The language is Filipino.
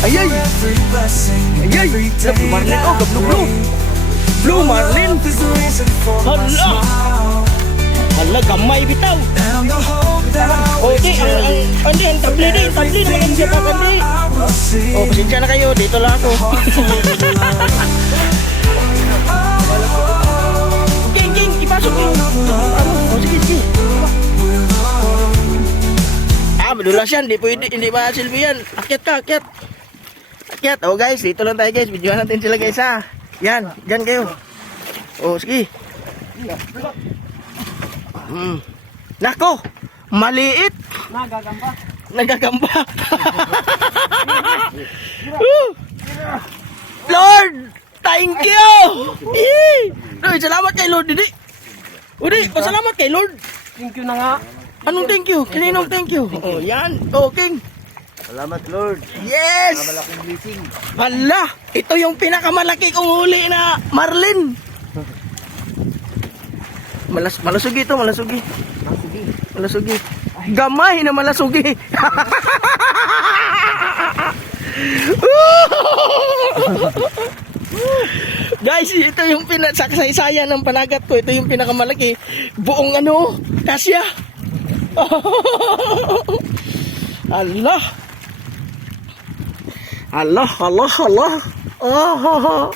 Ayay! Ayay! Blue Marlin, oh, blue. Blue Marlin. Hala! Hala, gamay bitaw. Okay, ang tabli naman ang siya tabli. Oh, pasensya na kayo, dito lang ako. Ging, ipasok yung. Oh, sige. Madulas yan, hindi ba silbi yan. Akyat ka. Akyat. Oh guys, dito lang tayo guys. Videohan natin sila guys ha. Yan, dyan kayo. Oh, sige. Nako, maliit. Nagagamba. Lord, thank you. Salamat kay Lord, Didi. Udi, pasalamat kay Lord. Thank you na nga. Anong thank you? Kininong thank you? Oh, yan. Oh, King. Salamat Lord. Yes! Malaking blessing. Hala! Ito yung pinakamalaki kong huli na Marlin. Malasugi ito, malasugi. Malasugi. Gamay na malasugi. Guys, ito yung pinakasaysayan ng panagat ko. Ito yung pinakamalaki. Buong kasya. Allah. Oh.